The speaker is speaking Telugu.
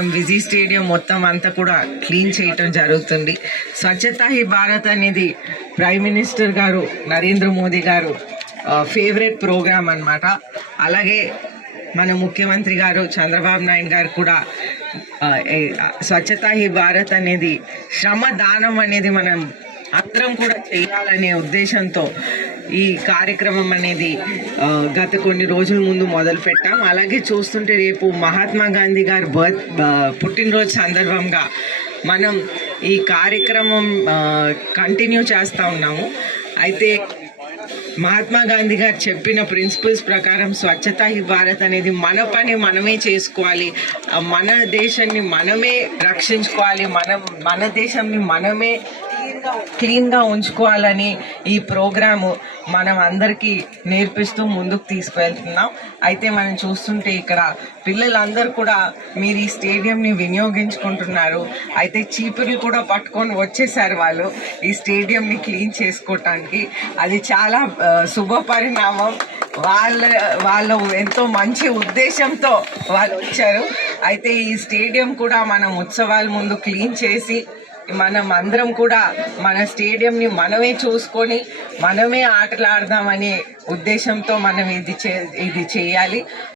మనం విజీ స్టేడియం మొత్తం అంతా కూడా క్లీన్ చేయటం జరుగుతుంది. స్వచ్ఛతా హీ భారత్ అనేది ప్రైమ్ మినిస్టర్ గారు నరేంద్ర మోదీ గారు ఫేవరెట్ ప్రోగ్రామ్ అన్నమాట. అలాగే మన ముఖ్యమంత్రి గారు చంద్రబాబు నాయుడు గారు కూడా స్వచ్ఛతా హీ భారత్ అనేది శ్రమ దానం అనేది మనం అందరం కూడా చేయాలనే ఉద్దేశంతో ఈ కార్యక్రమం అనేది గత కొన్ని రోజుల ముందు మొదలు పెట్టాం. అలాగే చూస్తుంటే రేపు మహాత్మా గాంధీ గారి పుట్టినరోజు సందర్భంగా మనం ఈ కార్యక్రమం కంటిన్యూ చేస్తూ ఉన్నాము. అయితే మహాత్మా గాంధీ గారు చెప్పిన ప్రిన్సిపల్స్ ప్రకారం స్వచ్ఛతా హీ భారత్ అనేది మన పని మనమే చేసుకోవాలి, మన దేశాన్ని మనమే రక్షించుకోవాలి, మన దేశాన్ని మనమే క్లీన్గా ఉంచుకోవాలని ఈ ప్రోగ్రాము మనం అందరికీ నేర్పిస్తూ ముందుకు తీసుకువెళ్తున్నాం. అయితే మనం చూస్తుంటే ఇక్కడ పిల్లలందరూ కూడా మీరు ఈ స్టేడియంని వినియోగించుకుంటున్నారు. అయితే చీపురు కూడా పట్టుకొని వచ్చేసారు వాళ్ళు ఈ స్టేడియంని క్లీన్ చేసుకోవటానికి. అది చాలా శుభ పరిణామం. వాళ్ళు ఎంతో మంచి ఉద్దేశంతో వాళ్ళు వచ్చారు. అయితే ఈ స్టేడియం కూడా మనం ఉత్సవాల ముందు క్లీన్ చేసి మనం అందరం కూడా మన స్టేడియంని మనమే చూసుకొని మనమే ఆటలాడదామనే ఉద్దేశంతో మనం ఇది చేయాలి.